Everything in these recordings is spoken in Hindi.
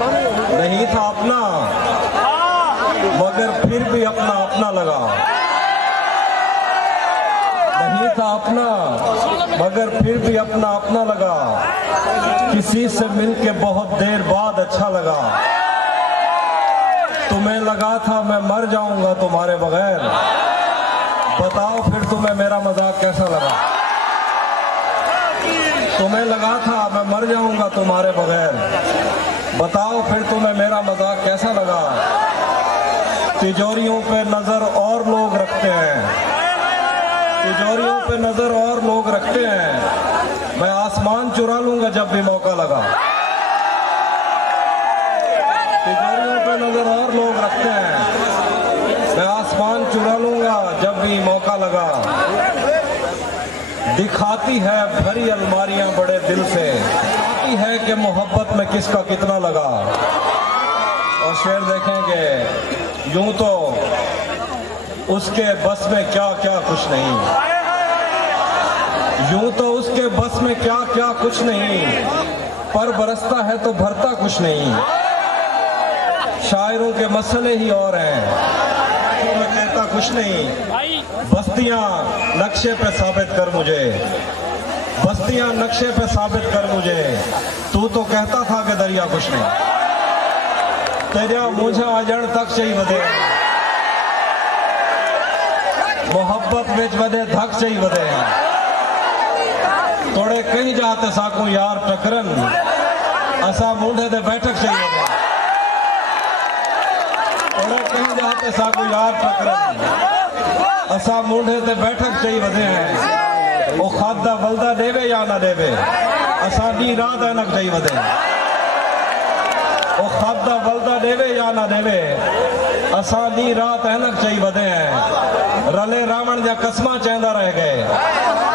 नहीं था अपना मगर फिर भी अपना अपना लगा। नहीं था अपना मगर फिर भी अपना अपना लगा। किसी से मिलके बहुत देर बाद अच्छा लगा। तुम्हें लगा था मैं मर जाऊंगा तुम्हारे बगैर। बताओ फिर तुम्हें मेरा मजाक कैसा लगा। तुम्हें लगा था मैं मर जाऊंगा तुम्हारे बगैर। बताओ फिर तुम्हें मेरा मजाक कैसा लगा। तिजोरियों पे नजर और लोग रखते हैं। तिजोरियों पे नजर और लोग रखते हैं। मैं आसमान चुरा लूंगा जब भी मौका लगा। तिजोरियों पे नजर और लोग रखते हैं। मैं आसमान चुरा लूंगा जब भी मौका लगा। दिखाती है भरी अलमारियां बड़े दिल से। दिखाती है कि मोहब्बत में किसका कितना लगा। और शेर देखेंगे यूं तो उसके बस में क्या क्या कुछ नहीं। यूं तो उसके बस में क्या क्या कुछ नहीं। पर बरसता है तो भरता कुछ नहीं। शायरों के मसले ही और हैं। मैं कहता कुछ नहीं। बस्तियां नक्शे पे साबित कर मुझे। बस्तियां नक्शे पे साबित कर मुझे। तू तो कहता था कि दरिया कुछ नहीं। तेरा मुझे अजण तक चाहिए बदे। मोहब्बत बिच वदे धक चाहिए वदे। थोड़े कहीं जाते साकू यार टकरन। असा मुंडे दे बैठक चाहिए वदे। थोड़े कहीं जाते साकू यार टकरन। असा मुंडे दे बैठक चाहिए वदे हैं। वो खादा बलदा देवे या ना देवे। असा दी रात ऐनक चाहिए वदे। वो खादा बलदा देवे या ना देवे। असा दी रात ऐनक चाहिए वदे हैं। रले रावण जा कसमा चेंदा रह गए।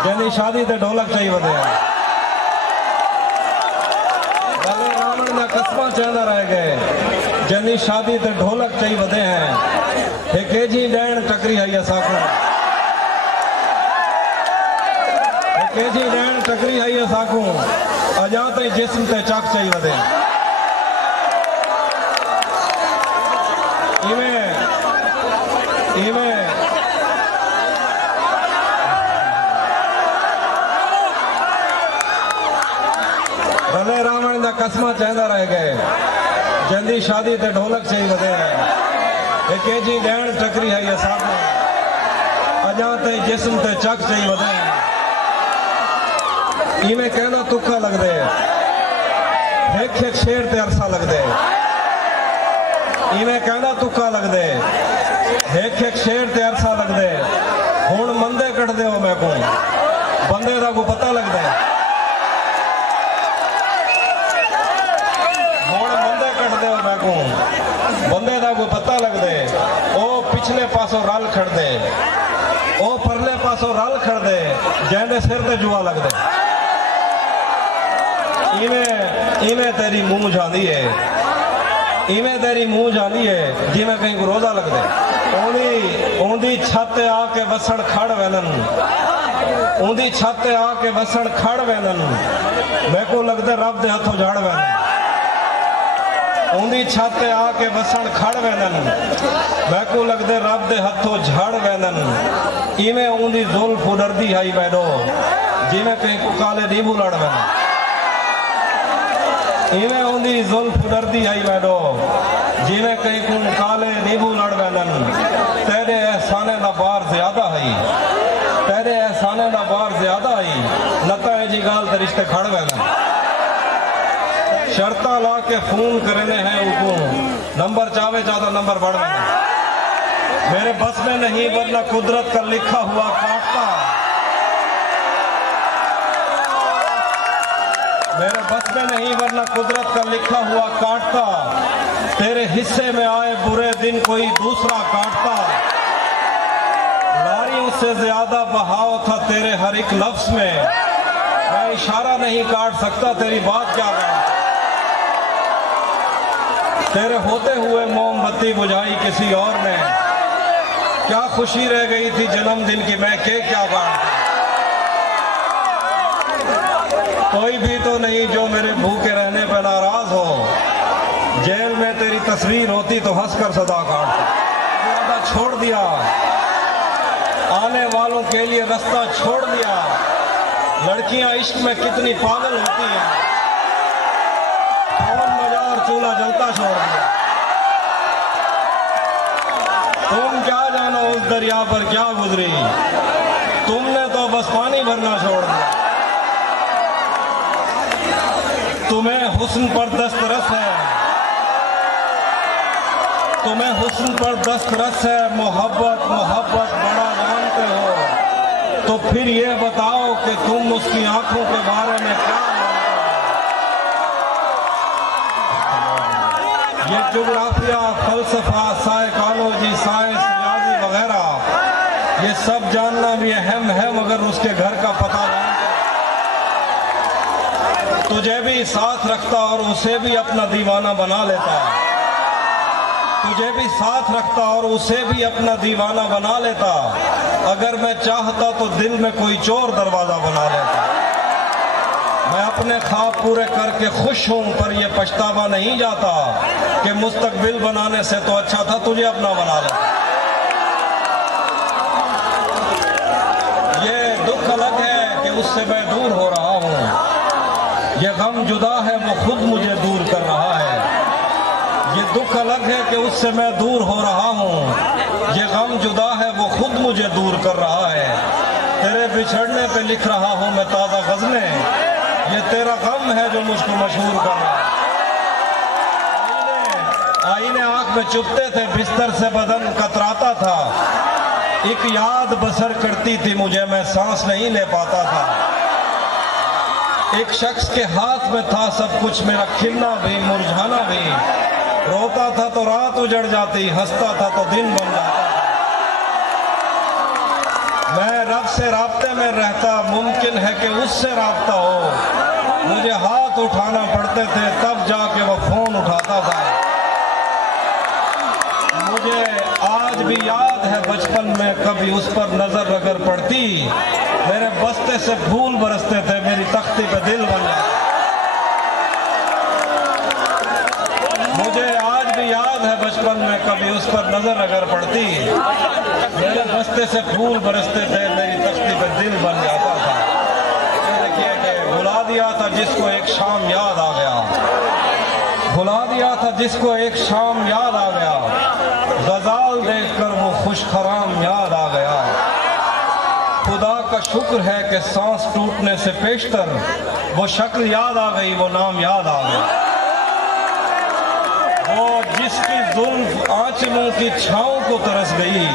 जैनी शादी ते ढोलक चाहिए वदे हैं। रले रावण जा कसमा चेंदा रह गए। जैनी शादी ते ढोलक चाहिए वदे हैं। हे केजी डैण टकरी है ये साकू। हे केजी डैण टकरी है ये साकू। अजा ते जिस्म ते चक चाहिए वदे हैं। रले रावण दा कसमा चेंदा रह गए। जल्दी शादी ते ढोलक चाहिए वदे हैं। केजी डैण टकरी है ये साकू। अजा ते जिस्म ते चक चाहिए वदे हैं। इवें कहना तुक्का लग दे। एक एक शेर ते अरसा लग दे। इवें कहना तुक्का लग दे। एक एक शेर ते अरसा लग दे। हुण मंदे कट दे हो मैं को। बंदे दा को पता लग दे। बंदे दा को पता लग दे। ओ पिछले पासों रल खड़ दे। ओ परले पासों रल खड़ दे। जैंदे सिर ते जुआ लग दे। इवें तेरी मुंह जांदी है। इवें तेरी मुंह जांदी है जिवें कहीं को रोजा लग दे। ओंदी छत आके वसण खड़ वैनन। ओंदी छत आके वसण खड़ वैनन। मैं को लगदा रब दे हथों झाड़ वैनन। ओंदी छत आके वसण खड़ वैनन। मैं को लगदे रब दे हथों झाड़ वैनन। इवें ओंदी जुल्फ उडरदी आई बैठो जिवें कहीं को काले नींबू लड़ वैनन। इवें ओंदी जुल्फ उडरदी आई बैठो जिवें कहीं को काले नींबू लड़ वैनन। तेरे एहसाने दा बार ज्यादा है। तेरे एहसाने दा बार ज्यादा है। नता जी गाल ते रिश्ते खड़ वैनन। शर्ता ला के फोन करने हैं हुकुम। नंबर चावे ज्यादा नंबर बढ़ गए। मेरे बस में नहीं वरना कुदरत का लिखा हुआ काटता। मेरे बस में नहीं वरना कुदरत का लिखा हुआ काटता। तेरे हिस्से में आए बुरे दिन कोई दूसरा काटता। लारियों से ज्यादा बहाव था तेरे हर एक लफ्ज में। मैं इशारा नहीं काट सकता तेरी बात क्या है। तेरे होते हुए मोमबत्ती बुझाई किसी और ने। क्या खुशी रह गई थी जन्मदिन की मैं क्या बात। कोई भी तो नहीं जो मेरे भूखे रहने पर नाराज हो। जेल में तेरी तस्वीर होती तो हंसकर सदा काटता। वादा छोड़ दिया, आने वालों के लिए रास्ता छोड़ दिया। लड़कियां इश्क में कितनी पागल होती हैं, फोन बजा और चूल्हा जलता छोड़ दिया। तुम क्या जानो उस दरिया पर क्या गुजरी, तुमने तो बस पानी भरना छोड़ दिया। तुम्हें हुस्न पर दस्तरस है, तुम्हें हुस्न पर दस्तरस है, मोहब्बत मोहब्बत बड़ा जानते हो, तो फिर ये बताओ कि तुम उसकी आंखों के बारे में क्या जानते हो। ये ज्योग्राफिया, फलसफा, साइकोलॉजी, साइंस, रियाजी वगैरह ये सब जानना भी अहम है, मगर उसके घर का पता जानना तुझे भी साथ रखता और उसे भी अपना दीवाना बना लेता। तुझे भी साथ रखता और उसे भी अपना दीवाना बना लेता। अगर मैं चाहता तो दिल में कोई चोर दरवाजा बना लेता। मैं अपने ख्वाब पूरे करके खुश हूं, पर यह पछतावा नहीं जाता कि मुस्तकबिल बनाने से तो अच्छा था तुझे अपना बना लेता। ये दुख अलग है कि उससे मैं दूर हो रहा हूं, ये गम जुदा है वो खुद मुझे दूर कर रहा है। ये दुख अलग है कि उससे मैं दूर हो रहा हूँ, ये गम जुदा है वो खुद मुझे दूर कर रहा है। तेरे बिछड़ने पे लिख रहा हूँ मैं ताज़ा गज़लें, ये तेरा गम है जो मुझको मशहूर कर रहा है। आईने आँख में चुभते थे, बिस्तर से बदन कतराता था, एक याद बसर करती थी मुझे, मैं सांस नहीं ले पाता था। एक शख्स के हाथ में था सब कुछ, मेरा खिलना भी मुरझाना भी। रोता था तो रात उजड़ जाती, हंसता था तो दिन बन जाता। मैं रब से राब्ते में रहता, मुमकिन है कि उससे राब्ता हो। मुझे हाथ उठाना पड़ते थे तब जाके वो फोन उठाता था। मुझे आज भी याद है बचपन में कभी उस पर नजर अगर पड़ती, मेरे बस्ते से फूल बरसते थे, मेरी तख्ती पे दिल बन जाता। मुझे आज भी याद है बचपन में कभी उस पर नजर अगर पड़ती, मेरे बस्ते से फूल बरसते थे, मेरी तख्ती पे दिल बन जाता था। देखिए कि भुला दिया था जिसको एक शाम याद आ गया, भुला दिया था जिसको एक शाम याद आ गया। गजाल देखकर वो खुशखराम याद आ गया। खुदा का शुक्र है कि सांस टूटने से पेशतर वो शक्ल याद आ गई, वो नाम याद आ गया। वो जिसकी जुल्फ आंचलों की छाँव को तरस गई,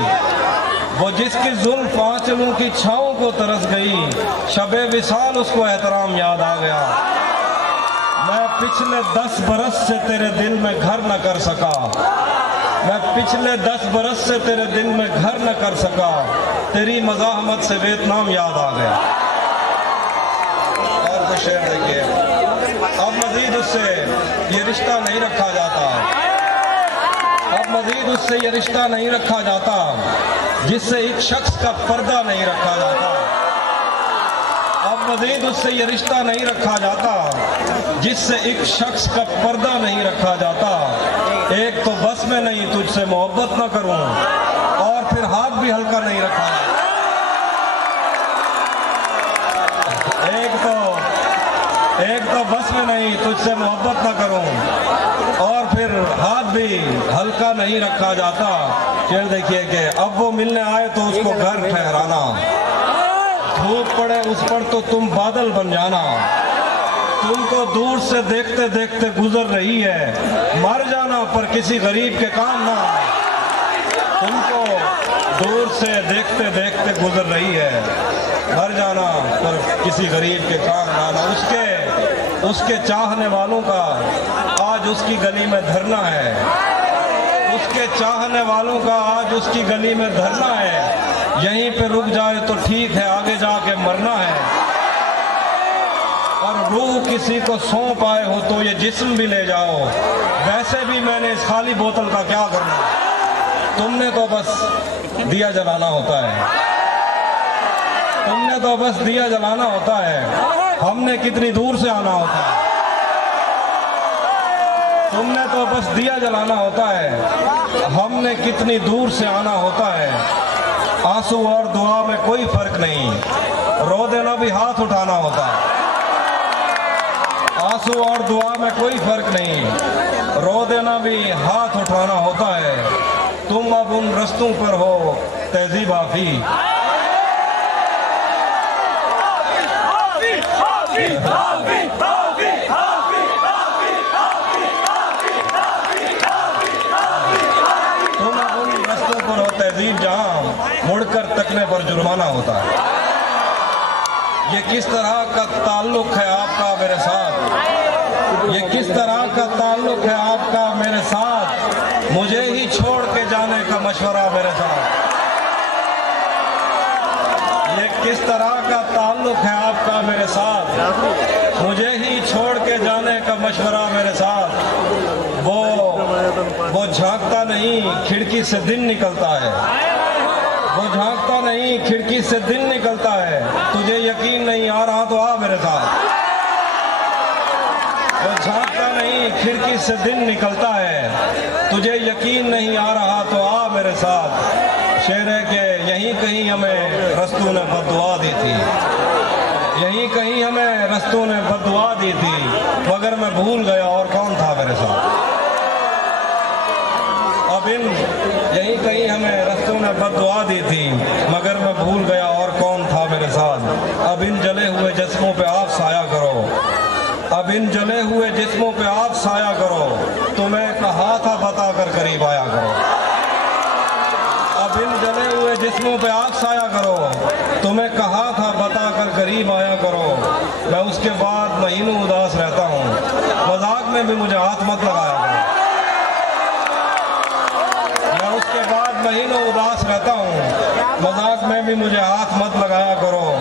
वो जिसकी जुल्फ आंचलों की छाँव को तरस गई, शबे विसाल उसको एहतराम याद आ गया। मैं पिछले 10 बरस से तेरे दिल में घर न कर सका, मैं पिछले 10 बरस से तेरे दिल में घर न कर सका, तेरी मज़ाहमत से वियतनाम याद आ गया। और कुछ शेर देखिए, अब मजीद उससे ये रिश्ता नहीं रखा जाता, अब मजीद उससे ये रिश्ता नहीं रखा जाता जिससे एक शख्स का पर्दा नहीं रखा जाता। अब मजीद उससे ये रिश्ता नहीं रखा जाता जिससे एक शख्स का पर्दा नहीं रखा जाता। एक तो बस में नहीं तुझसे मोहब्बत ना करूं, और फिर हाथ भी हल्का नहीं रखा। एक तो बस में नहीं तुझसे मोहब्बत ना करूं, और फिर हाथ भी हल्का नहीं रखा जाता। फिर देखिए कि अब वो मिलने आए तो उसको घर ठहराना, धूप पड़े उस पर तो तुम बादल बन जाना। तुमको दूर से देखते देखते गुजर रही है, मर जाना पर किसी गरीब के काम ना। तुमको दूर से देखते देखते गुजर रही है, मर जाना पर किसी गरीब के काम ना आना। उसके चाहने वालों का आज उसकी गली में धरना है, उसके चाहने वालों का आज उसकी गली में धरना है। यहीं पे रुक जाए तो ठीक है, आगे जाके मरना है। और रूह किसी को सौंप आए हो तो ये जिस्म भी ले जाओ, वैसे भी मैंने इस खाली बोतल का क्या करना। तुमने तो बस दिया जलाना होता है, तुमने तो बस दिया जलाना होता है, हमने कितनी दूर से आना होता है। तुमने तो बस दिया जलाना होता है, हमने कितनी दूर से आना होता है। आंसू और दुआ में कोई फर्क नहीं, रो देना भी हाथ उठाना होता है। आंसू और दुआ में कोई फर्क नहीं, रो देना भी हाथ उठाना होता है। तुम अब उन रस्तों पर हो तहजीब हाफी। तुम अब उन रस्तों पर हो तहजीब जहां मुड़कर तकने पर जुर्माना होता है। ये किस तरह का ताल्लुक है आपका मेरे साथ, ये किस तरह का ताल्लुक है आपका मेरे साथ, मुझे ही छोड़ के जाने का मशवरा मेरे साथ। ये किस तरह का ताल्लुक है आपका मेरे साथ, मुझे ही छोड़ के जाने का मशवरा मेरे साथ। वो झांकता नहीं खिड़की से दिन निकलता है, वो झांकता नहीं खिड़की से दिन निकलता है। तुझे यकीन नहीं आ रहा तो आ मेरे साथ। वो झांकता नहीं खिड़की से दिन निकलता है, तुझे यकीन नहीं आ रहा तो आ मेरे साथ। शेर है कि यहीं कहीं हमें रस्तों ने बद्दुआ दी थी, यहीं कहीं हमें रस्तों ने बद्दुआ दी थी, मगर मैं भूल गया और कौन था मेरे साथ। यहीं कहीं हमें रस्तों ने बद्दुआ दी थी, मगर मैं भूल गया और कौन था मेरे साथ। अब इन जले हुए जिस्मों पे आप साया करो, अब इन जले हुए जिस्मों पे आप साया करो, तुम्हें कहा था बता कर करीब आया करो। अब इन जले हुए जिस्मों पे आप साया करो, तुम्हें कहा था बता कर करीब आया करो। मैं उसके बाद महीनों उदास रहता हूँ, मजाक में भी मुझे हाथ मत लगाया करो। उसके बाद महीनों उदास रहता हूँ, मजाक में भी मुझे हाथ मत लगाया करो।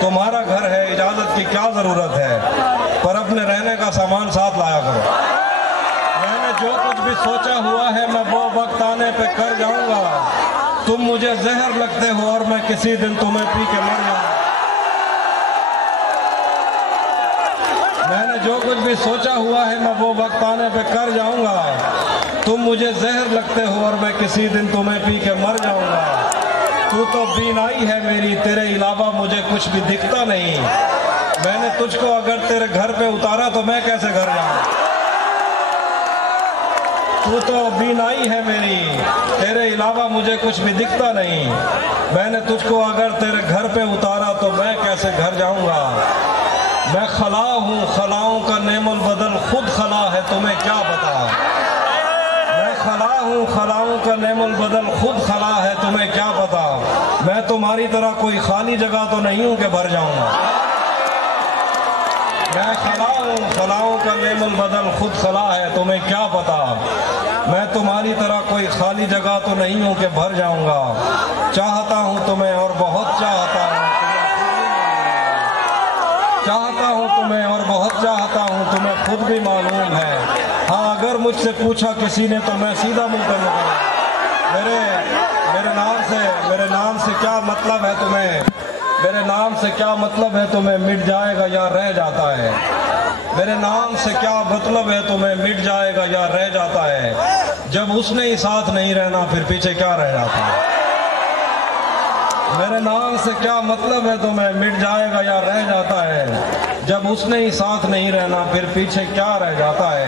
तुम्हारा घर है, इजाजत की क्या जरूरत है, पर अपने रहने का सामान साथ लाया करो। मैंने जो कुछ भी सोचा हुआ है मैं वो वक्त आने पे कर जाऊंगा। तुम मुझे जहर लगते हो और मैं किसी दिन तुम्हें पी के मर जाऊंगा। मैंने जो कुछ भी सोचा हुआ है मैं वो वक्त आने पे कर जाऊंगा। तुम मुझे जहर लगते हो और मैं किसी दिन तुम्हें पी के मर जाऊंगा। तू तो बीनाई है मेरी, तेरे अलावा मुझे कुछ भी दिखता नहीं। मैंने तुझको अगर तेरे घर पे उतारा तो मैं कैसे घर जाऊं। तू तो बीनाई है मेरी, तेरे अलावा मुझे कुछ भी दिखता नहीं। मैंने तुझको अगर तेरे घर पे उतारा तो मैं कैसे घर जाऊंगा। मैं खला हूँ, खलाओं का नेमल बदल खुद खला है, तुम्हें क्या पता। मैं खला हूँ, खलाओं का नेमल बदल खुद खला है, तुम्हें क्या पता। मैं तुम्हारी तरह कोई खाली जगह तो नहीं हूँ कि भर जाऊंगा। मैं खला हूँ, खलाओं का नेमल बदल खुद खला है, तुम्हें क्या पता। मैं तुम्हारी तरह कोई खाली जगह तो नहीं हूँ कि भर जाऊंगा। चाहता हूँ तुम्हें और बहुत चाहता हूँ, चाहता हूँ तुम्हें और बहुत चाहता हूँ, तुम्हें खुद भी मालूम है। हाँ, अगर मुझसे पूछा किसी ने तो मैं सीधा मुंह पे कहूँगा, मेरे नाम से क्या मतलब है तुम्हें, मेरे नाम से क्या मतलब है तुम्हें, मिट जाएगा या रह जाता है। मेरे नाम से क्या मतलब है तुम्हें, मिट जाएगा या रह जाता है। जब उसने ही साथ नहीं रहना फिर पीछे क्या रह जाता है। मेरे नाम से क्या मतलब है तुम्हें, मिट जाएगा या रह जाता है। जब उसने ही साथ नहीं रहना फिर पीछे क्या rह जाता है।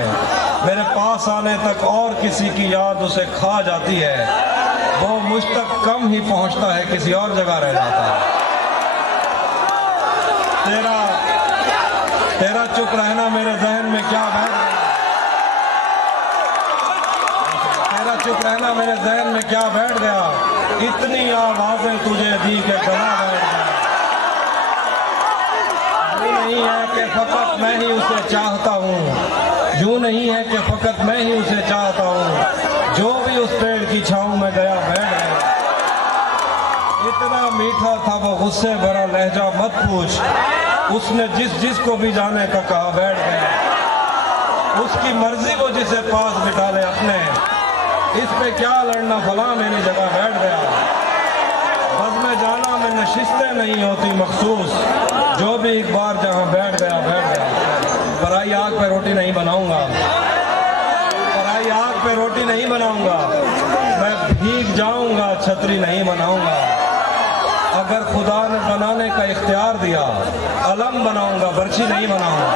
मेरे पास आने तक और किसी की याद उसे खा जाती है, वो मुझ तक कम ही पहुंचता है, किसी और जगह रह जाता है। तेरा चुप रहना मेरे जहन में क्या बैठ गया, तेरा चुप रहना मेरे जहन में क्या बैठ गया। इतनी आवाजें तुझे दी के गला बैठ गया। यूं नहीं है कि फकत मैं ही उसे चाहता हूँ, यूं नहीं है कि फकत मैं ही उसे चाहता हूँ। जो भी उस पेड़ की छाँव में गया बैठ गया। इतना मीठा था वो गुस्से भरा लहजा मत पूछ, उसने जिस को भी जाने का कहा बैठ गया। उसकी मर्जी वो जिसे पास बिठा ले अपने, इस पे क्या लड़ना, फला मेरी जगह बैठ गया। बस में जाना में नशिस्तें नहीं होती मखसूस, जो भी एक बार जहाँ बैठ गया बैठ गया। पराई आग पे रोटी नहीं बनाऊंगा, पे रोटी नहीं बनाऊंगा, मैं भीग जाऊंगा छतरी नहीं बनाऊंगा। अगर खुदा ने बनाने का इख्तियार दिया, अलम बनाऊंगा बर्छी नहीं बनाऊंगा।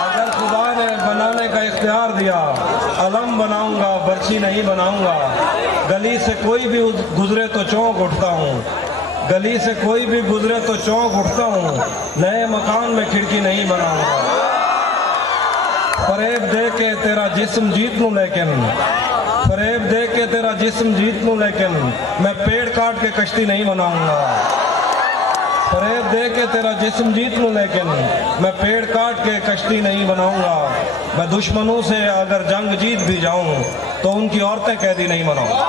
अगर खुदा ने बनाने का इख्तियार दिया, अलम बनाऊंगा बर्छी नहीं बनाऊंगा। गली से कोई भी गुजरे तो चौंक उठता हूँ, गली से कोई भी गुजरे तो चौंक उठता हूँ। नए मकान में खिड़की नहीं बनाऊंगा। फरेब दे के तेरा जिस्म जीत लूं लेकिन, फरेब दे के तेरा जिस्म जीत लूं लेकिन मैं पेड़ काट के कश्ती नहीं बनाऊंगा। फरेब दे के तेरा जिस्म जीत लूं लेकिन मैं पेड़ काट के कश्ती नहीं बनाऊंगा। मैं दुश्मनों से अगर जंग जीत भी जाऊं तो उनकी औरतें कैदी नहीं बनाऊंगा।